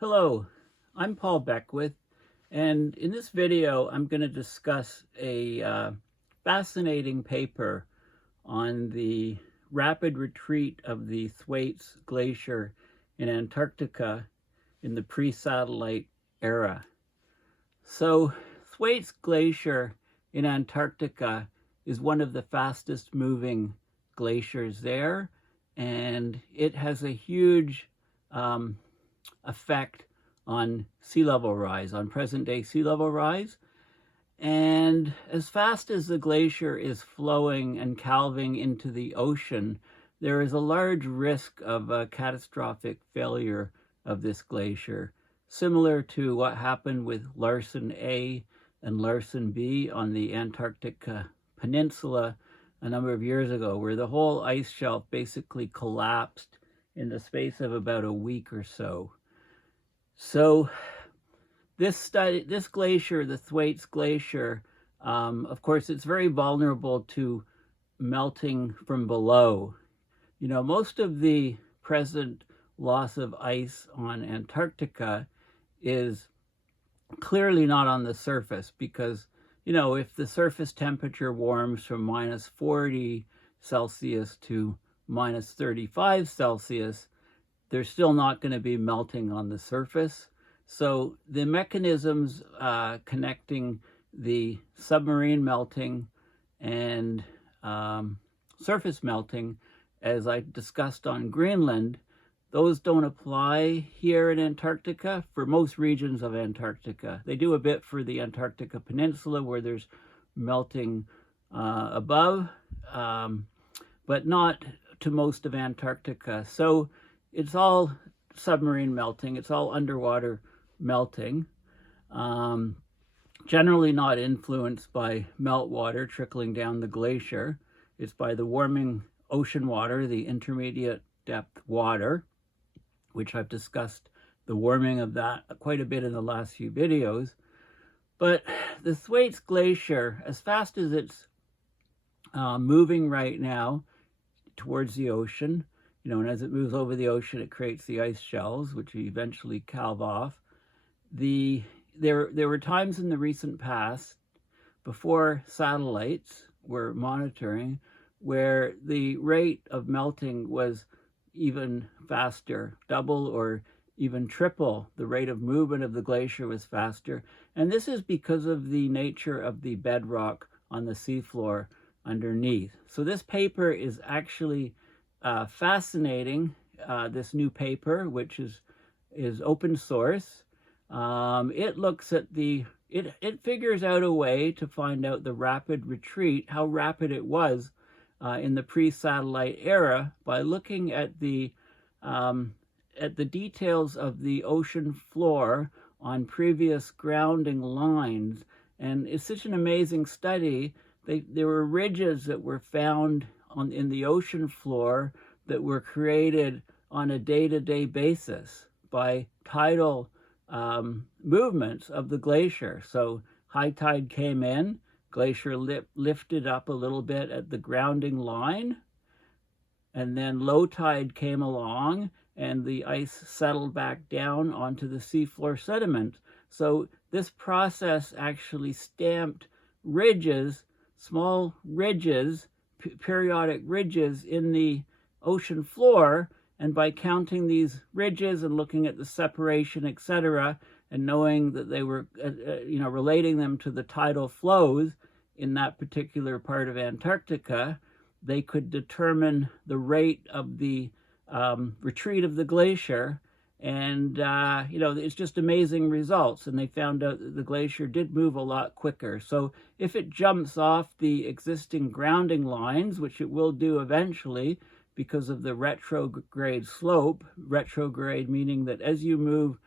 Hello, I'm Paul Beckwith, and in this video I'm going to discuss a fascinating paper on the rapid retreat of the Thwaites Glacier in Antarctica in the pre-satellite era. So Thwaites Glacier in Antarctica is one of the fastest moving glaciers there, and it has a huge effect on sea level rise, on present day sea level rise. And as fast as the glacier is flowing and calving into the ocean, there is a large risk of a catastrophic failure of this glacier, similar to what happened with Larsen A and Larsen B on the Antarctica Peninsula a number of years ago, where the whole ice shelf basically collapsed in the space of about a week or so. So this glacier, the Thwaites Glacier, of course, it's very vulnerable to melting from below. You know, most of the present loss of ice on Antarctica is clearly not on the surface because, you know, if the surface temperature warms from minus 40 Celsius to minus 35 Celsius, there's still not going to be melting on the surface. So the mechanisms connecting the submarine melting and surface melting, as I discussed on Greenland, those don't apply here in Antarctica for most regions of Antarctica. They do a bit for the Antarctica Peninsula where there's melting above, but not to most of Antarctica. So it's all submarine melting. It's all underwater melting. Generally not influenced by meltwater trickling down the glacier. It's by the warming ocean water, the intermediate depth water, which I've discussed the warming of that quite a bit in the last few videos. But the Thwaites Glacier, as fast as it's moving right now towards the ocean, you know, and as it moves over the ocean, it creates the ice shelves, which eventually calve off. There were times in the recent past, before satellites were monitoring, where the rate of melting was even faster, double or even triple. The rate of movement of the glacier was faster. And this is because of the nature of the bedrock on the seafloor underneath. So this paper is actually fascinating, this new paper, which is open source. It looks at it figures out a way to find out the rapid retreat, how rapid it was in the pre-satellite era by looking at the details of the ocean floor on previous grounding lines. And it's such an amazing study. There were ridges that were found in the ocean floor that were created on a day-to-day basis by tidal movements of the glacier. So high tide came in, glacier lifted up a little bit at the grounding line, and then low tide came along and the ice settled back down onto the seafloor sediment. So this process actually stamped ridges, small ridges, periodic ridges in the ocean floor, and by counting these ridges and looking at the separation, etc., and knowing that they were, relating them to the tidal flows in that particular part of Antarctica, they could determine the rate of the retreat of the glacier. And, it's just amazing results. And they found out that the glacier did move a lot quicker. So if it jumps off the existing grounding lines, which it will do eventually because of the retrograde slope, retrograde meaning that as you move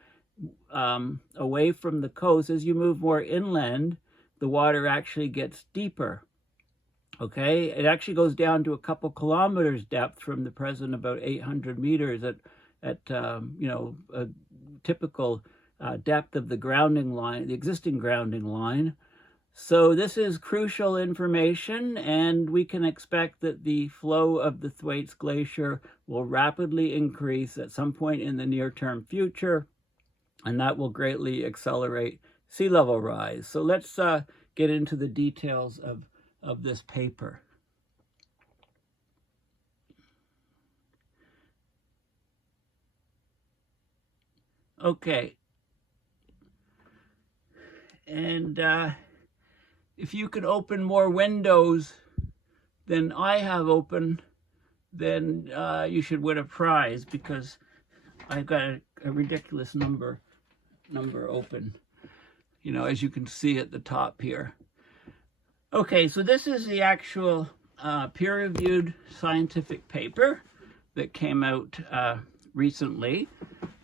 away from the coast, as you move more inland, the water actually gets deeper. Okay, it actually goes down to a couple kilometers depth from the present about 800 meters at a typical depth of the grounding line, the existing grounding line. So this is crucial information, and we can expect that the flow of the Thwaites Glacier will rapidly increase at some point in the near-term future. and that will greatly accelerate sea level rise. So let's get into the details of this paper. Okay, and if you could open more windows than I have open, then you should win a prize, because I've got a ridiculous number open, you know, as you can see at the top here. Okay, so this is the actual peer-reviewed scientific paper that came out recently.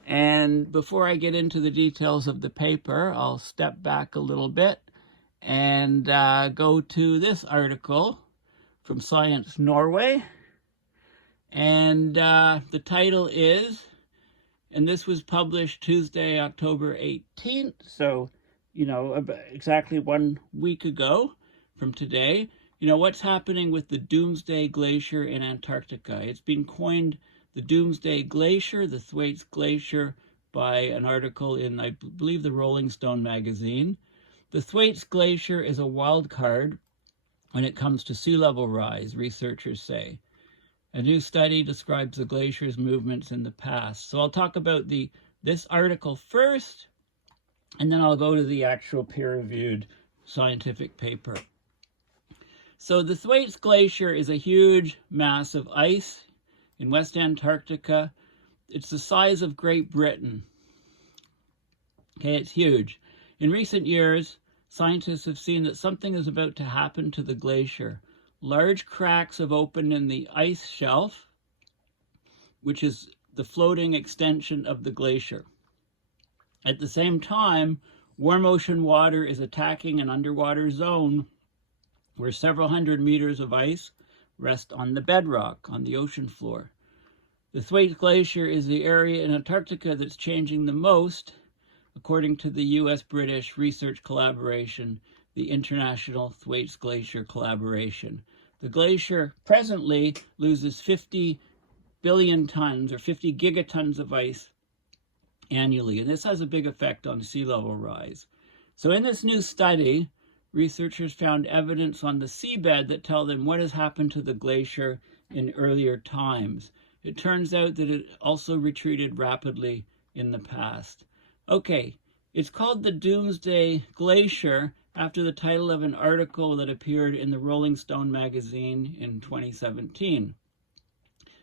And before I get into the details of the paper, I'll step back a little bit and go to this article from Science Norway. And the title is, and this was published Tuesday, October 18th, so, you know, about exactly 1 week ago from today. You know, what's happening with the Doomsday Glacier in Antarctica? It's been coined the Doomsday Glacier, the Thwaites Glacier, by an article in, I believe, the Rolling Stone magazine. The Thwaites Glacier is a wild card when it comes to sea level rise, researchers say. A new study describes the glacier's movements in the past. So I'll talk about this article first, and then I'll go to the actual peer-reviewed scientific paper. So the Thwaites Glacier is a huge mass of ice in West Antarctica. It's the size of Great Britain. Okay, it's huge. In recent years, scientists have seen that something is about to happen to the glacier. Large cracks have opened in the ice shelf, which is the floating extension of the glacier. At the same time, warm ocean water is attacking an underwater zone where several hundred meters of ice rest on the bedrock, on the ocean floor. The Thwaites Glacier is the area in Antarctica that's changing the most, according to the U.S.-British research collaboration, the International Thwaites Glacier Collaboration. The glacier presently loses 50 billion tons, or 50 gigatons of ice annually, and this has a big effect on sea level rise. So in this new study, researchers found evidence on the seabed that tell them what has happened to the glacier in earlier times. It turns out that it also retreated rapidly in the past. Okay, it's called the Doomsday Glacier after the title of an article that appeared in the Rolling Stone magazine in 2017.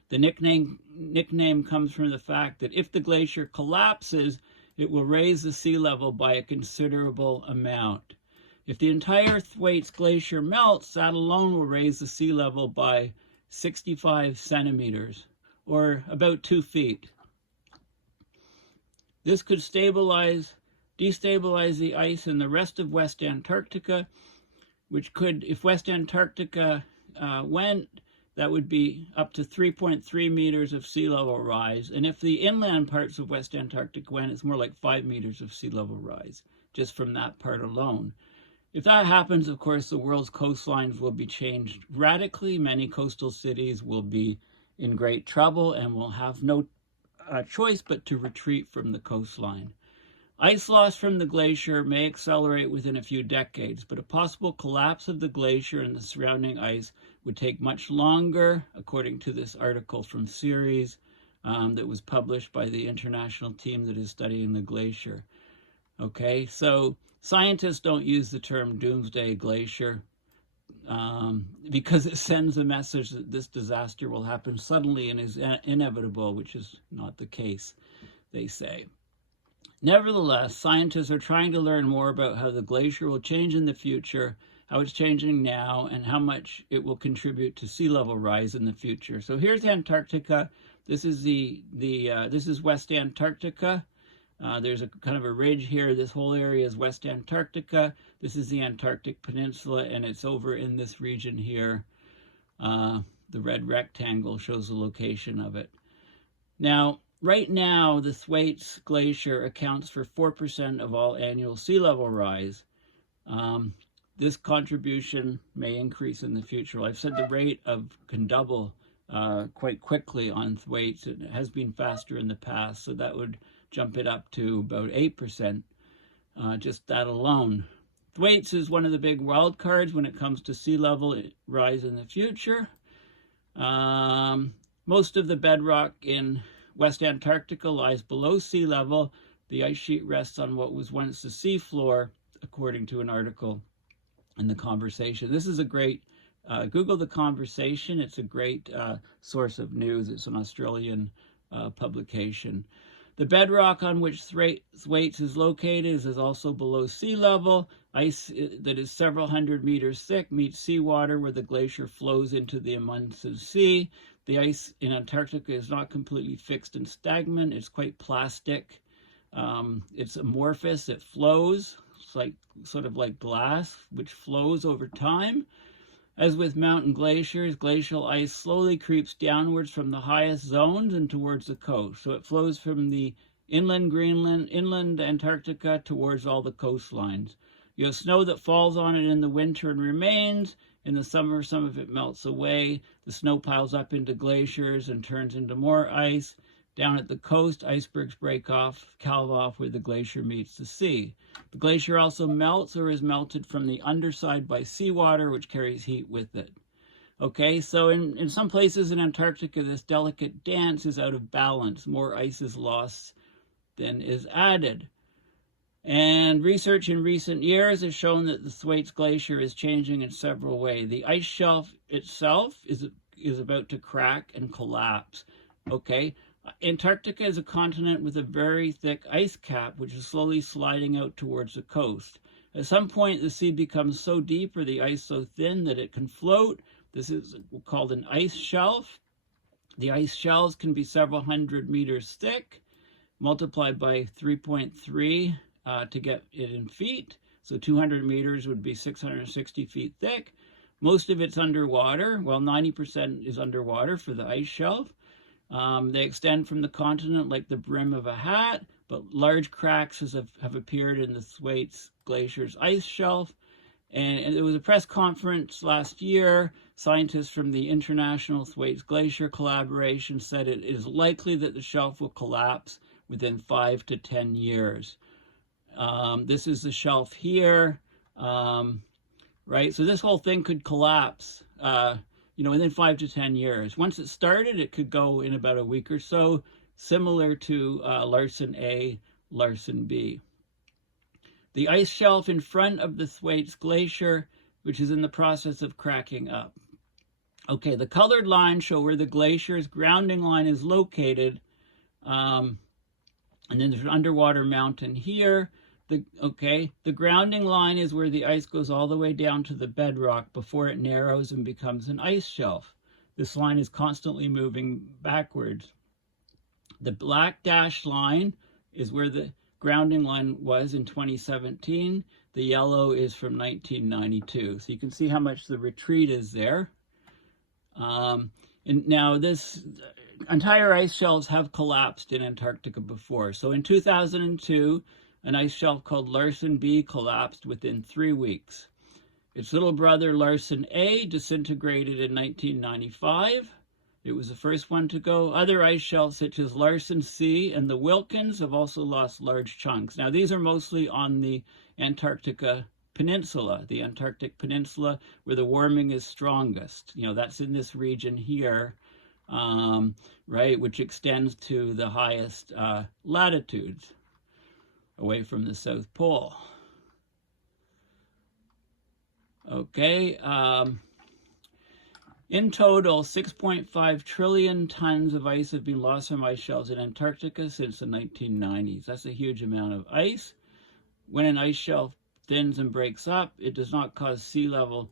The nickname comes from the fact that if the glacier collapses, it will raise the sea level by a considerable amount. If the entire Thwaites Glacier melts, that alone will raise the sea level by 65 centimeters, or about 2 feet. This could destabilize the ice in the rest of West Antarctica, which could, if West Antarctica went, that would be up to 3.3 meters of sea level rise. And if the inland parts of West Antarctica went, it's more like 5 meters of sea level rise, just from that part alone. If that happens, of course, the world's coastlines will be changed radically. Many coastal cities will be in great trouble and will have no choice but to retreat from the coastline. Ice loss from the glacier may accelerate within a few decades, but a possible collapse of the glacier and the surrounding ice would take much longer, according to this article from Ceres that was published by the international team that is studying the glacier. Okay, so scientists don't use the term Doomsday Glacier because it sends a message that this disaster will happen suddenly and is inevitable, which is not the case, they say. Nevertheless, scientists are trying to learn more about how the glacier will change in the future, how it's changing now, and how much it will contribute to sea level rise in the future. So here's Antarctica. This is this is West Antarctica. There's a kind of a ridge here. This whole area is West Antarctica. This is the Antarctic Peninsula, and it's over in this region here. The red rectangle shows the location of it. Now, right now, the Thwaites Glacier accounts for 4% of all annual sea level rise. This contribution may increase in the future. I've said the rate can double quite quickly on Thwaites. It has been faster in the past, so that would jump it up to about 8%, just that alone. Thwaites is one of the big wild cards when it comes to sea level rise in the future. Most of the bedrock in West Antarctica lies below sea level. The ice sheet rests on what was once the sea floor, according to an article in The Conversation. This is a great, Google The Conversation. It's a great source of news. It's an Australian publication. The bedrock on which Thwaites is located is also below sea level. Ice that is several hundred meters thick meets seawater where the glacier flows into the Amundsen Sea. The ice in Antarctica is not completely fixed and stagnant. It's quite plastic. It's amorphous. It flows. It's like sort of like glass, which flows over time. As with mountain glaciers, glacial ice slowly creeps downwards from the highest zones and towards the coast. So it flows from the inland Greenland, inland Antarctica towards all the coastlines. You have snow that falls on it in the winter and remains. In the summer, some of it melts away. The snow piles up into glaciers and turns into more ice. Down at the coast, icebergs calve off where the glacier meets the sea. The glacier also melts or is melted from the underside by seawater, which carries heat with it. Okay, so in some places in Antarctica, this delicate dance is out of balance. More ice is lost than is added. And research in recent years has shown that the Thwaites Glacier is changing in several ways. The ice shelf itself is about to crack and collapse. Okay, Antarctica is a continent with a very thick ice cap, which is slowly sliding out towards the coast. At some point, the sea becomes so deep or the ice so thin that it can float. This is called an ice shelf. The ice shelves can be several hundred meters thick, multiplied by 3.3 to get it in feet. So 200 meters would be 660 feet thick. Most of it's underwater. Well, 90% is underwater for the ice shelf. They extend from the continent like the brim of a hat, but large cracks have appeared in the Thwaites Glacier's ice shelf. And there was a press conference last year. Scientists from the International Thwaites Glacier Collaboration said it is likely that the shelf will collapse within 5 to 10 years. This is the shelf here, right? So this whole thing could collapse within 5 to 10 years. Once it started, it could go in about a week or so, similar to Larsen A, Larsen B. The ice shelf in front of the Thwaites Glacier, which is in the process of cracking up. Okay, the colored lines show where the glacier's grounding line is located. And then there's an underwater mountain here. The grounding line is where the ice goes all the way down to the bedrock before it narrows and becomes an ice shelf. This line is constantly moving backwards. The black dashed line is where the grounding line was in 2017. The yellow is from 1992. So you can see how much the retreat is there. And now this entire ice shelves have collapsed in Antarctica before. So in 2002, an ice shelf called Larsen B collapsed within 3 weeks. Its little brother Larsen A disintegrated in 1995. It was the first one to go. Other ice shelves such as Larsen C and the Wilkins have also lost large chunks. Now these are mostly on the Antarctica Peninsula, the Antarctic Peninsula, where the warming is strongest. That's in this region here, right, which extends to the highest latitudes, away from the South Pole. Okay, in total, 6.5 trillion tons of ice have been lost from ice shelves in Antarctica since the 1990s. That's a huge amount of ice. When an ice shelf thins and breaks up, it does not cause sea level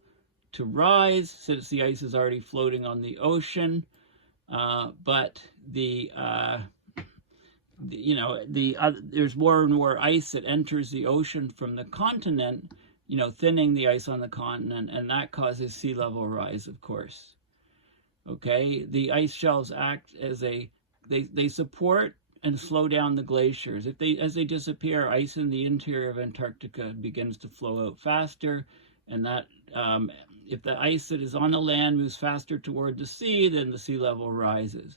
to rise since the ice is already floating on the ocean, but there's more and more ice that enters the ocean from the continent, thinning the ice on the continent, and that causes sea level rise, of course. Okay, the ice shelves act as they support and slow down the glaciers. As they disappear, ice in the interior of Antarctica begins to flow out faster, and that if the ice that is on the land moves faster toward the sea, then the sea level rises.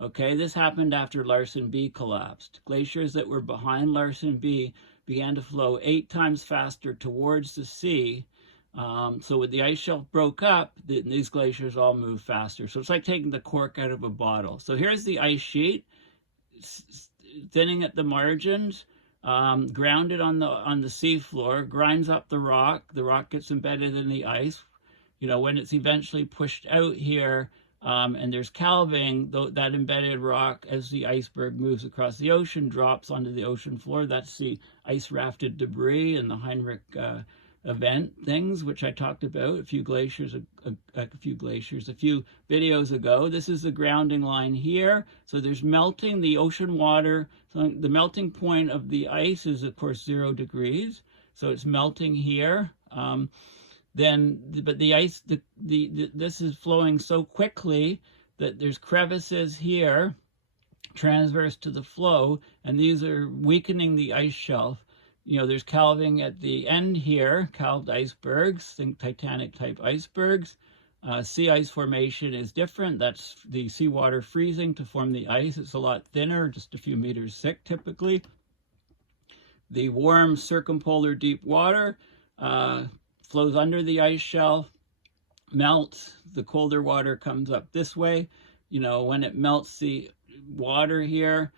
Okay, this happened after Larsen B collapsed. Glaciers that were behind Larsen B began to flow 8 times faster towards the sea. So when the ice shelf broke up, these glaciers all moved faster. So it's like taking the cork out of a bottle. So here's the ice sheet, thinning at the margins, grounded on the seafloor, grinds up the rock gets embedded in the ice. You know, when it's eventually pushed out here, and there's calving, that embedded rock, as the iceberg moves across the ocean, drops onto the ocean floor. That's the ice rafted debris and the Heinrich event things, which I talked about a few videos ago. This is the grounding line here. So there's melting, the ocean water. So the melting point of the ice is, of course, 0 degrees. So it's melting here. But the ice, this is flowing so quickly that there's crevices here transverse to the flow, and these are weakening the ice shelf. You know, there's calving at the end here, calved icebergs, think Titanic type icebergs. Sea ice formation is different. That's the seawater freezing to form the ice. It's a lot thinner, just a few meters thick typically. The warm circumpolar deep water flows under the ice shelf, melts. The colder water comes up this way. You know, when it melts the water here,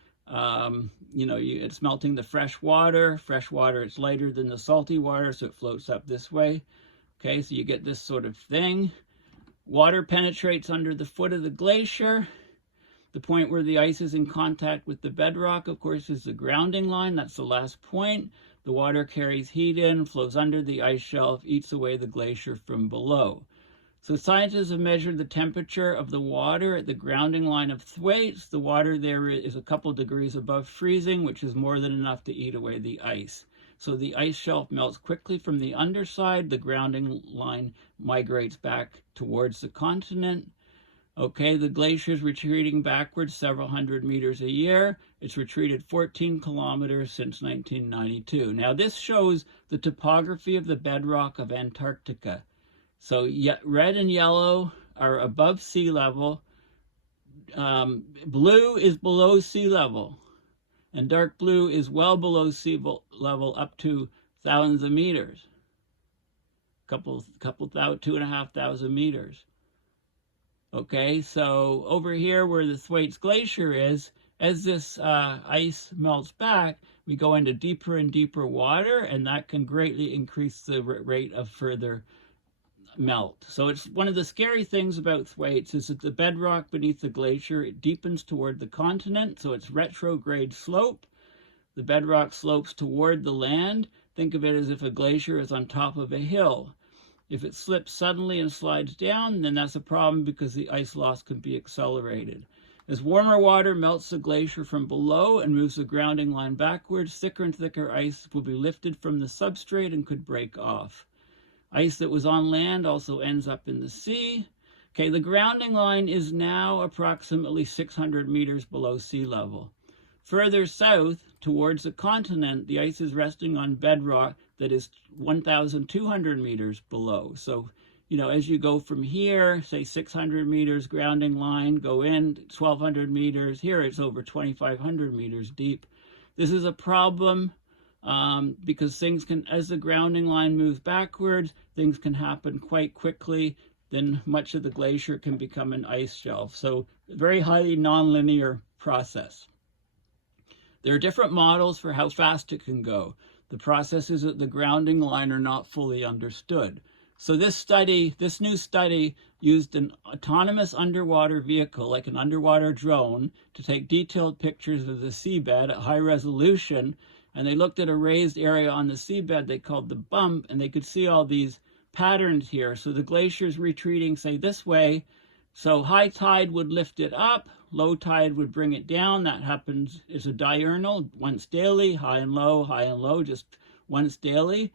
you know, it's melting the fresh water. Fresh water, it's lighter than the salty water, so it floats up this way. Okay, so you get this sort of thing. Water penetrates under the foot of the glacier. The point where the ice is in contact with the bedrock, of course, is the grounding line. That's the last point. The water carries heat in, flows under the ice shelf, eats away the glacier from below. So scientists have measured the temperature of the water at the grounding line of Thwaites. The water there is a couple degrees above freezing, which is more than enough to eat away the ice. So the ice shelf melts quickly from the underside. The grounding line migrates back towards the continent. Okay, the glacier is retreating backwards several hundred meters a year. It's retreated 14 kilometers since 1992. Now this shows the topography of the bedrock of Antarctica. So red and yellow are above sea level. Blue is below sea level. And dark blue is well below sea level up to thousands of meters. Couple 2,500 meters. Okay, so over here where the Thwaites Glacier is, as this ice melts back, we go into deeper and deeper water, and that can greatly increase the rate of further melt. So it's one of the scary things about Thwaites is that the bedrock beneath the glacier, it deepens toward the continent, so it's retrograde slope. The bedrock slopes toward the land. Think of it as if a glacier is on top of a hill. If it slips suddenly and slides down, then that's a problem because the ice loss can be accelerated. As warmer water melts the glacier from below and moves the grounding line backwards, thicker and thicker ice will be lifted from the substrate and could break off. Ice that was on land also ends up in the sea. Okay, the grounding line is now approximately 600 meters below sea level. Further south, towards the continent, the ice is resting on bedrock that is 1,200 meters below. So, you know, as you go from here, say 600 meters grounding line, go in 1,200 meters. Here it's over 2,500 meters deep. This is a problem because things can, as the grounding line moves backwards, things can happen quite quickly. Then much of the glacier can become an ice shelf. So very highly nonlinear process. There are different models for how fast it can go. The processes at the grounding line are not fully understood. So this new study used an autonomous underwater vehicle, like an underwater drone, to take detailed pictures of the seabed at high resolution. And they looked at a raised area on the seabed they called the bump, and they could see all these patterns here. So the glacier is retreating, say, this way. So high tide would lift it up, low tide would bring it down. That happens, it's a diurnal, once daily, high and low, just once daily.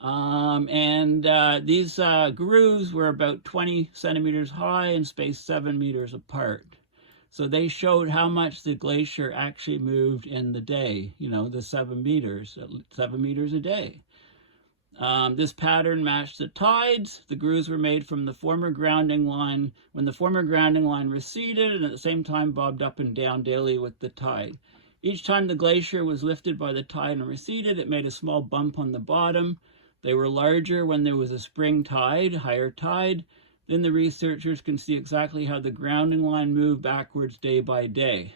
These grooves were about 20 centimeters high and spaced 7 meters apart. So they showed how much the glacier actually moved in the day, you know, the 7 meters a day. This pattern matched the tides. The grooves were made from the former grounding line when the former grounding line receded and at the same time bobbed up and down daily with the tide. Each time the glacier was lifted by the tide and receded, it made a small bump on the bottom. They were larger when there was a spring tide, higher tide. Then the researchers can see exactly how the grounding line moved backwards day by day.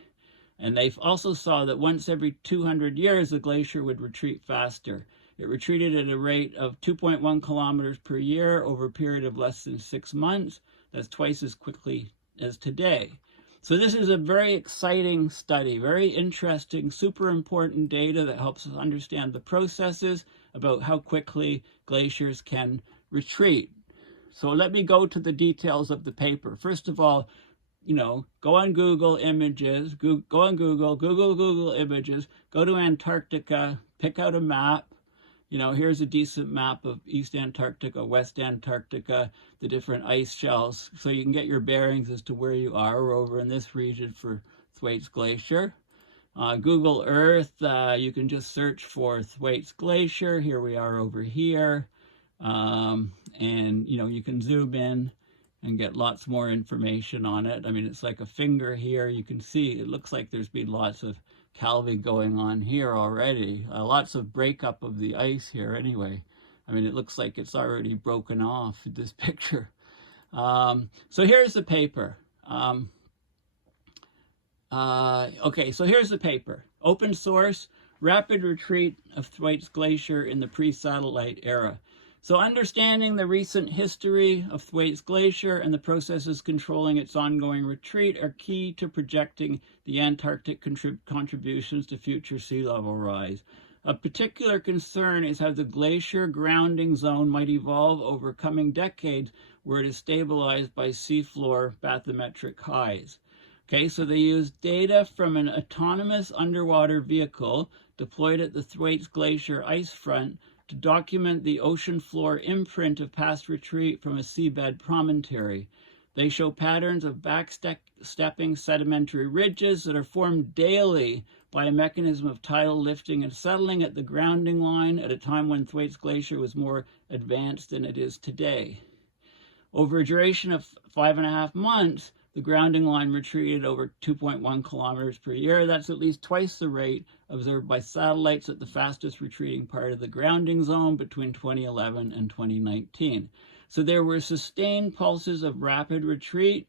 And they also saw that once every 200 years, the glacier would retreat faster. It retreated at a rate of 2.1 kilometers per year over a period of less than 6 months. That's twice as quickly as today. So this is a very exciting study, very interesting, super important data that helps us understand the processes about how quickly glaciers can retreat. So let me go to the details of the paper. First of all, go on Google Images, Google Images, go to Antarctica, pick out a map. Here's a decent map of East Antarctica, West Antarctica, the different ice shelves, so you can get your bearings as to where you are. We're over in this region for Thwaites Glacier. Google Earth, you can just search for Thwaites Glacier. Here we are over here. And, you can zoom in and get lots more information on it. I mean, it's like a finger here. You can see it looks like there's been lots of calving going on here already. Lots of breakup of the ice here anyway. I mean, it looks like it's already broken off in this picture. So here's the paper. Okay, so here's the paper. Open source, rapid retreat of Thwaites Glacier in the pre-satellite era. So understanding the recent history of Thwaites Glacier and the processes controlling its ongoing retreat are key to projecting the Antarctic contributions to future sea level rise. Of particular concern is how the glacier grounding zone might evolve over coming decades where it is stabilized by seafloor bathymetric highs. Okay, so they used data from an autonomous underwater vehicle deployed at the Thwaites Glacier ice front to document the ocean floor imprint of past retreat from a seabed promontory. They show patterns of backstepping sedimentary ridges that are formed daily by a mechanism of tidal lifting and settling at the grounding line at a time when Thwaites Glacier was more advanced than it is today. Over a duration of 5.5 months, the grounding line retreated over 2.1 kilometers per year. That's at least twice the rate observed by satellites at the fastest retreating part of the grounding zone between 2011 and 2019. So there were sustained pulses of rapid retreat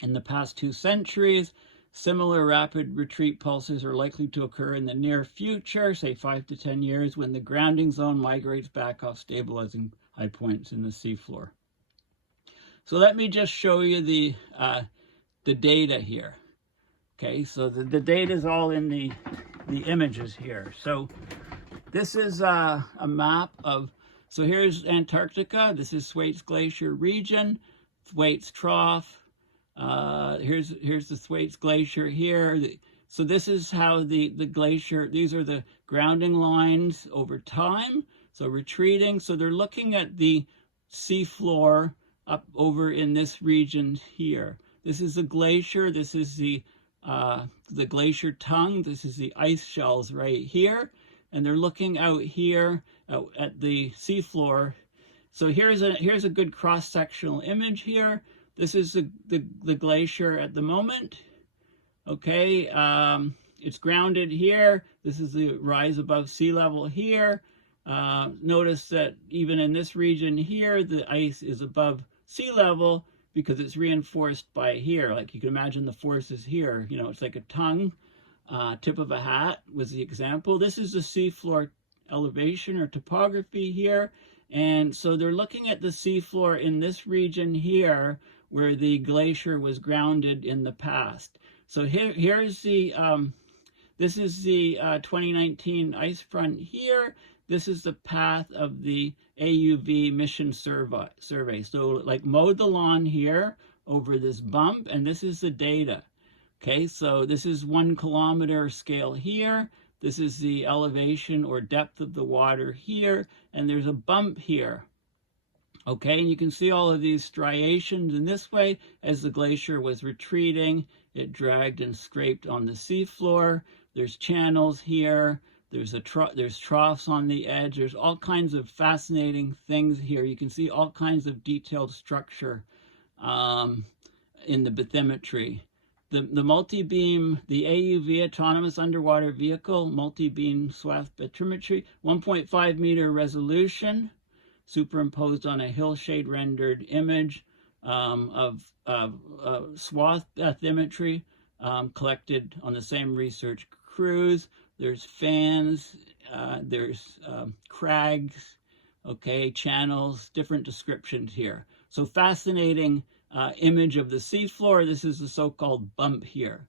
in the past 2 centuries. Similar rapid retreat pulses are likely to occur in the near future, say 5 to 10 years, when the grounding zone migrates back off stabilizing high points in the seafloor. So let me just show you the data here. Okay, so the data is all in the images here. So this is a map of, so here's Antarctica. This is Thwaites Glacier region, Thwaites Trough. Here's the Thwaites Glacier here. So this is how the glacier, these are the grounding lines over time. So retreating, so they're looking at the seafloor up over in this region here. This is the glacier. This is the glacier tongue. This is the ice shells right here. And they're looking out here at the seafloor. So here's a good cross-sectional image here. This is the glacier at the moment. Okay, it's grounded here. This is the rise above sea level here. Notice that even in this region here, the ice is above sea level because it's reinforced by here. Like you can imagine the forces here. It's like a tongue, tip of a hat was the example. This is the seafloor elevation or topography here. And so they're looking at the seafloor in this region here where the glacier was grounded in the past. So here's the, this is the 2019 ice front here. This is the path of the AUV mission survey. So like mowed the lawn here over this bump, and this is the data. Okay, so this is 1 kilometer scale here. This is the elevation or depth of the water here, and there's a bump here. Okay, and you can see all of these striations in this way. As the glacier was retreating, it dragged and scraped on the seafloor. There's channels here. There's troughs on the edge. There's all kinds of fascinating things here. You can see all kinds of detailed structure in the bathymetry. The multi-beam, the AUV, Autonomous Underwater Vehicle, multi-beam swath bathymetry, 1.5 meter resolution, superimposed on a hillshade rendered image of swath bathymetry, collected on the same research cruise. There's fans, there's crags, okay, channels, different descriptions here. So fascinating image of the seafloor. This is the so-called bump here.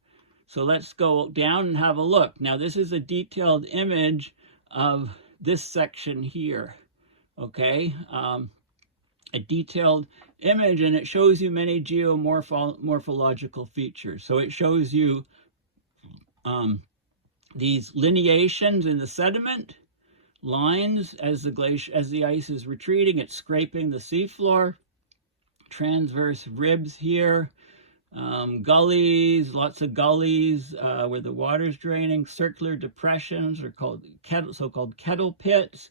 So let's go down and have a look. Now this is a detailed image of this section here, okay? A detailed image, and it shows you many geomorphological features. So it shows you these lineations in the sediment, lines as the ice is retreating, it's scraping the seafloor, transverse ribs here, gullies, lots of gullies where the water's draining, circular depressions are called so-called kettle pits,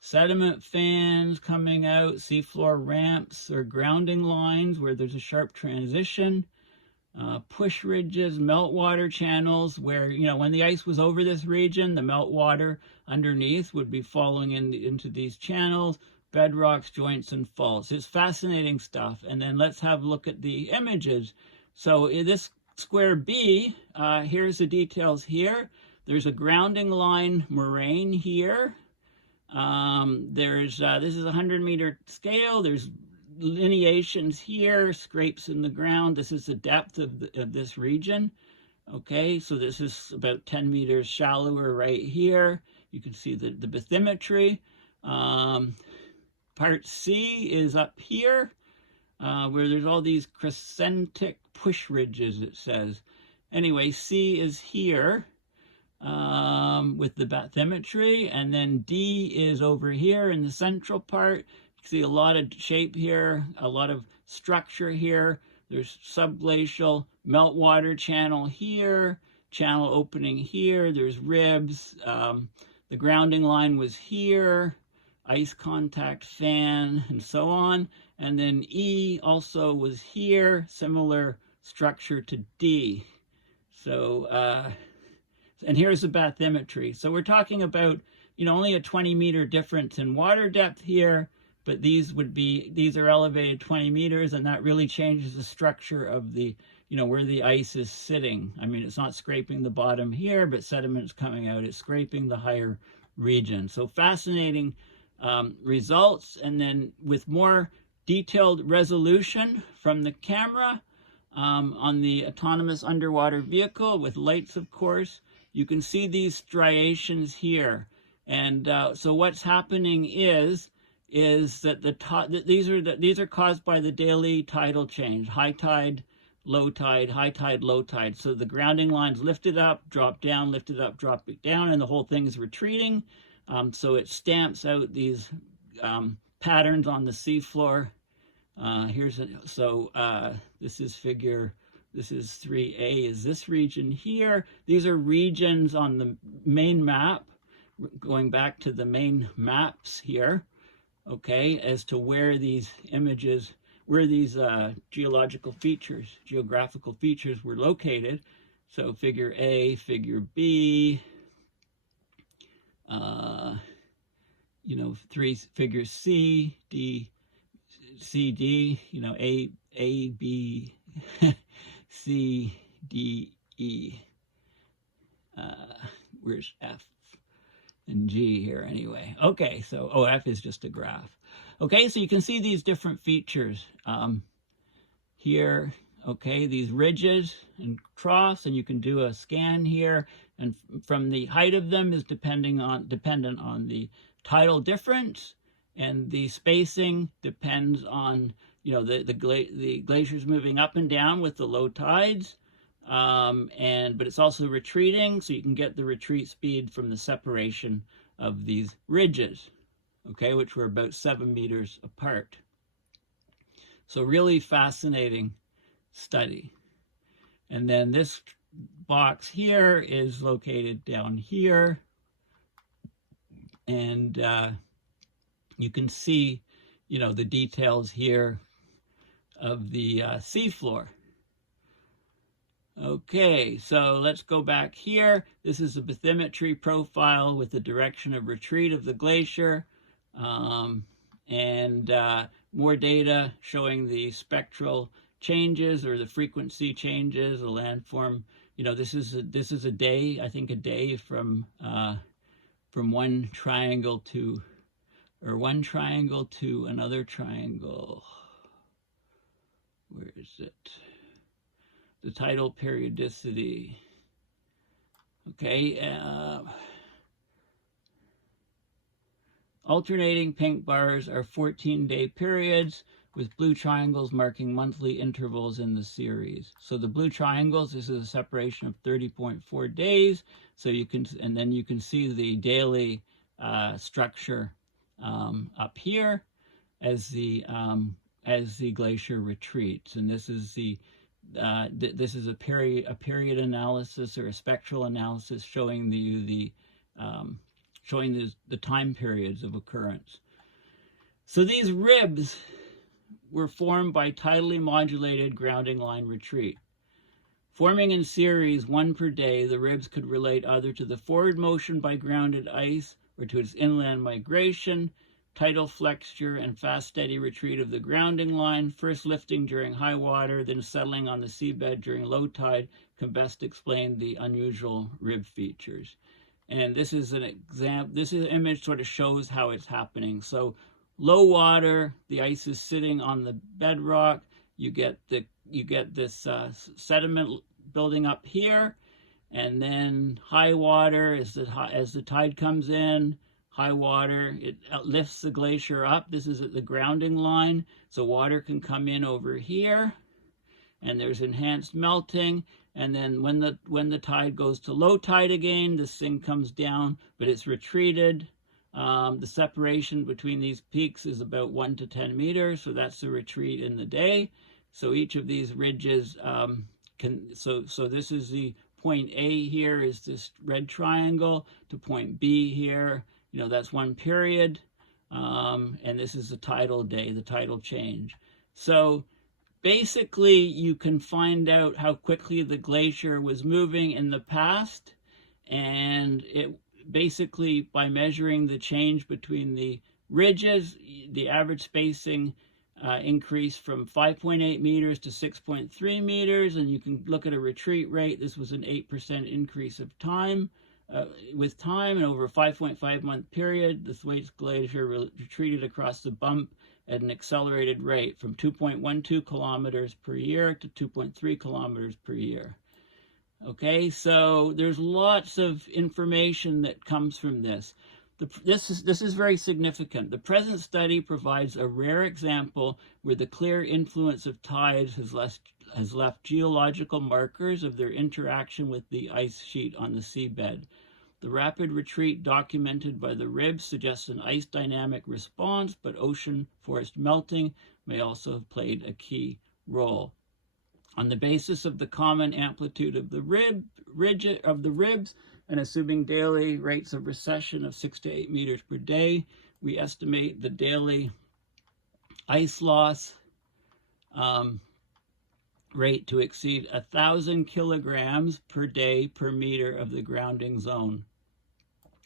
sediment fans coming out, seafloor ramps or grounding lines where there's a sharp transition, push ridges, meltwater channels where, you know, when the ice was over this region, the meltwater underneath would be falling into these channels, bedrocks, joints, and faults. It's fascinating stuff. And then let's have a look at the images. So in this square B, here's the details here. There's a grounding line moraine here. This is a 100-meter scale. There's lineations here, scrapes in the ground. This is the depth of this region. Okay, so this is about 10 meters shallower right here. You can see the bathymetry. Part C is up here, where there's all these crescentic push ridges, it says. Anyway, C is here with the bathymetry, and then D is over here in the central part. You can see a lot of shape here, a lot of structure here. There's subglacial meltwater channel here, channel opening here. There's ribs. The grounding line was here, ice contact fan, and so on. And then E also was here, similar structure to D. So, and here's the bathymetry. So we're talking about, you know, only a 20-meter difference in water depth here, but these are elevated 20 meters, and that really changes the structure of the, you know, where the ice is sitting. I mean, it's not scraping the bottom here, but sediment's coming out. It's scraping the higher region. So fascinating results. And then with more detailed resolution from the camera on the autonomous underwater vehicle with lights, of course, you can see these striations here. And so what's happening is that these are caused by the daily tidal change, high tide, low tide, high tide, low tide. So the grounding line's lifted up, dropped down, lifted up, dropped down, and the whole thing is retreating. So it stamps out these patterns on the seafloor. This is 3A, is this region here. These are regions on the main map, going back to the main maps here, okay, as to where these images, where these geographical features were located. So figure A, figure B, you know, figure C, D, C, D, you know, A, B, C, D, E. Where's F and G here anyway? Okay, so, oh, F is just a graph. Okay, so you can see these different features here, okay, these ridges and troughs, and you can do a scan here, and from the height of them is dependent on the tidal difference, and the spacing depends on, you know, the glaciers moving up and down with the low tides, but it's also retreating, so you can get the retreat speed from the separation of these ridges, okay, which were about 7 meters apart. So really fascinating study. And then this box here is located down here, And you can see, the details here of the seafloor. Okay, so let's go back here. This is a bathymetry profile with the direction of retreat of the glacier, and more data showing the spectral changes or the frequency changes, the landform. This is a day, I think a day from one triangle to another triangle. Where is it? The tidal periodicity. Okay. Alternating pink bars are 14-day periods with blue triangles marking monthly intervals in the series. So the blue triangles, this is a separation of 30.4 days. So and then you can see the daily structure up here as the glacier retreats. And this is this is a period analysis or a spectral analysis showing the time periods of occurrence. So these ribs were formed by tidally modulated grounding line retreat. Forming in series, one per day, the ribs could relate either to the forward motion by grounded ice or to its inland migration, tidal flexure, and fast, steady retreat of the grounding line, first lifting during high water, then settling on the seabed during low tide, can best explain the unusual rib features. And this is an example. This image sort of shows how it's happening. So low water, the ice is sitting on the bedrock. You get this sediment building up here, and then high water as the tide comes in. High water, it lifts the glacier up. This is at the grounding line, so water can come in over here, and there's enhanced melting. And then when the tide goes to low tide again, this thing comes down, but it's retreated. The separation between these peaks is about 1 to 10 meters, so that's the retreat in the day. So each of these ridges so this is the point A here is this red triangle to point B here. That's one period, and this is the tidal day, the tidal change. So basically, you can find out how quickly the glacier was moving in the past, and it basically, by measuring the change between the ridges, the average spacing increased from 5.8 meters to 6.3 meters, and you can look at a retreat rate. This was an 8% increase of time. With time, and over a 5.5 month period, the Thwaites Glacier retreated across the bump at an accelerated rate from 2.12 kilometers per year to 2.3 kilometers per year. Okay, so there's lots of information that comes from this. This is very significant. The present study provides a rare example where the clear influence of tides has left geological markers of their interaction with the ice sheet on the seabed. The rapid retreat documented by the ribs suggests an ice dynamic response, but ocean forest melting may also have played a key role. On the basis of the common amplitude of the ribs, and assuming daily rates of recession of 6 to 8 meters per day, we estimate the daily ice loss rate to exceed 1,000 kilograms per day per meter of the grounding zone.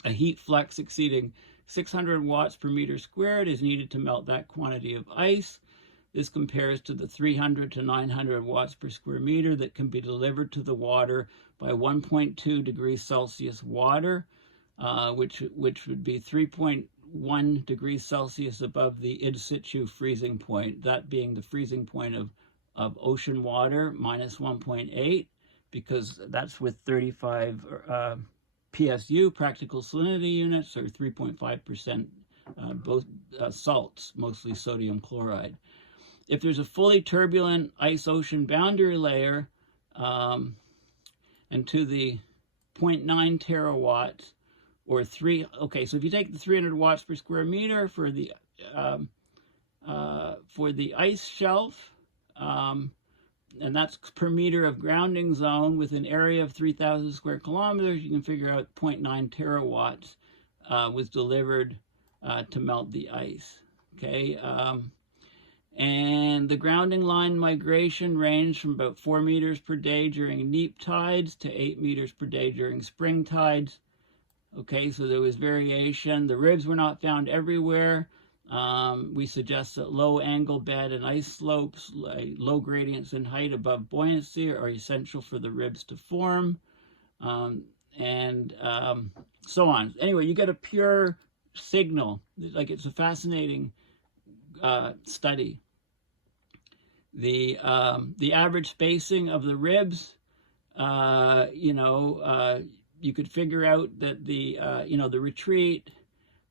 A heat flux exceeding 600 watts per meter squared is needed to melt that quantity of ice. This compares to the 300 to 900 watts per square meter that can be delivered to the water by 1.2 degrees Celsius water, which would be 3.1 degrees Celsius above the in situ freezing point, that being the freezing point of ocean water, minus 1.8, because that's with 35 PSU, practical salinity units, or 3.5% both salts, mostly sodium chloride. If there's a fully turbulent ice-ocean boundary layer, and to the 0.9 terawatts, or so if you take the 300 watts per square meter for the ice shelf, and that's per meter of grounding zone with an area of 3,000 square kilometers, you can figure out 0.9 terawatts was delivered to melt the ice. Okay, and the grounding line migration ranged from about 4 meters per day during neap tides to 8 meters per day during spring tides. Okay, so there was variation. The ribs were not found everywhere. We suggest that low angle bed and ice slopes, low gradients in height above buoyancy, are essential for the ribs to form, and so on. Anyway, you get a pure signal. Like, it's a fascinating study. The average spacing of the ribs, you could figure out that the retreat,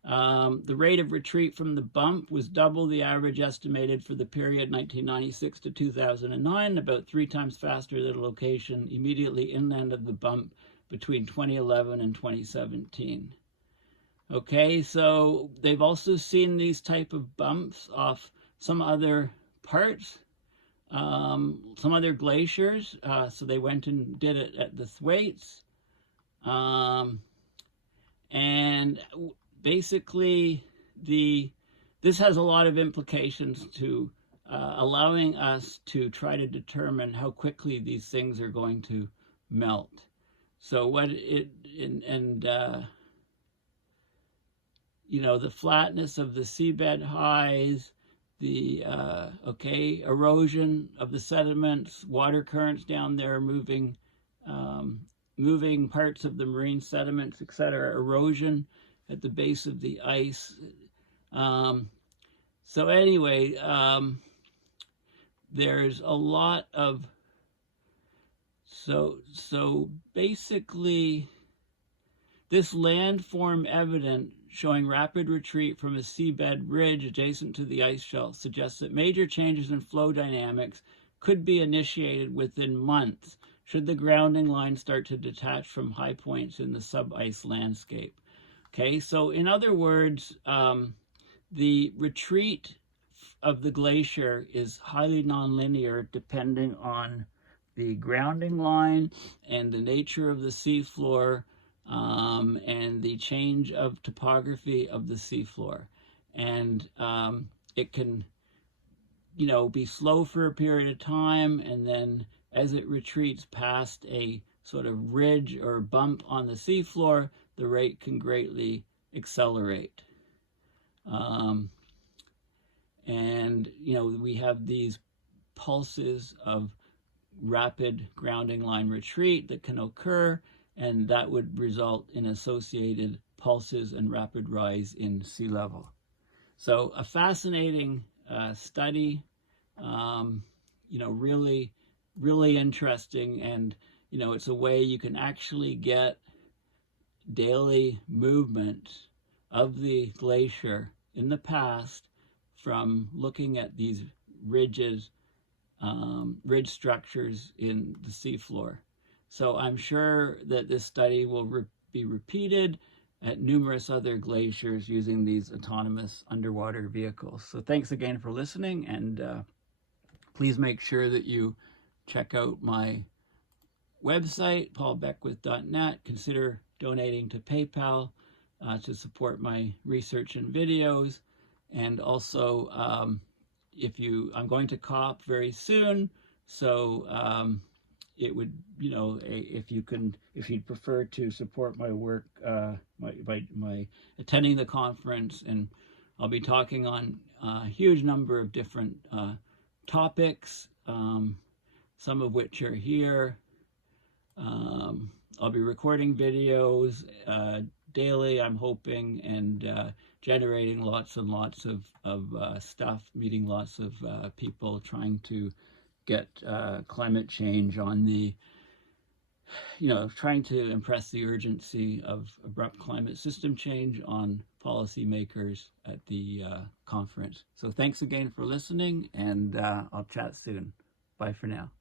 the rate of retreat from the bump was double the average estimated for the period 1996 to 2009, about 3 times faster than a location immediately inland of the bump between 2011 and 2017. Okay, so they've also seen these type of bumps off some other parts, some other glaciers. So they went and did it at the Thwaites. And basically, this has a lot of implications to allowing us to try to determine how quickly these things are going to melt. So what the flatness of the seabed highs, the erosion of the sediments, water currents down there moving parts of the marine sediments, etc., erosion at the base of the ice. So anyway, there's a lot of, so basically this landform evidence showing rapid retreat from a seabed ridge adjacent to the ice shelf suggests that major changes in flow dynamics could be initiated within months should the grounding line start to detach from high points in the sub-ice landscape. Okay, so in other words, the retreat of the glacier is highly nonlinear depending on the grounding line and the nature of the seafloor, and the change of topography of the seafloor. And it can, be slow for a period of time, and then as it retreats past a sort of ridge or bump on the seafloor, the rate can greatly accelerate. And, we have these pulses of rapid grounding line retreat that can occur, and that would result in associated pulses and rapid rise in sea level. So a fascinating study, really, really interesting. And, it's a way you can actually get daily movement of the glacier in the past from looking at these ridges, ridge structures in the seafloor. So I'm sure that this study will be repeated at numerous other glaciers using these autonomous underwater vehicles. So thanks again for listening, and please make sure that you check out my website, paulbeckwith.net. Consider donating to PayPal to support my research and videos. And also, I'm going to COP very soon, so it would, if you'd prefer to support my work, my attending the conference, and I'll be talking on a huge number of different topics, some of which are here. I'll be recording videos daily, I'm hoping, and generating lots and lots of stuff, meeting lots of people, trying to get climate change on the, trying to impress the urgency of abrupt climate system change on policymakers at the conference. So thanks again for listening, and I'll chat soon. Bye for now.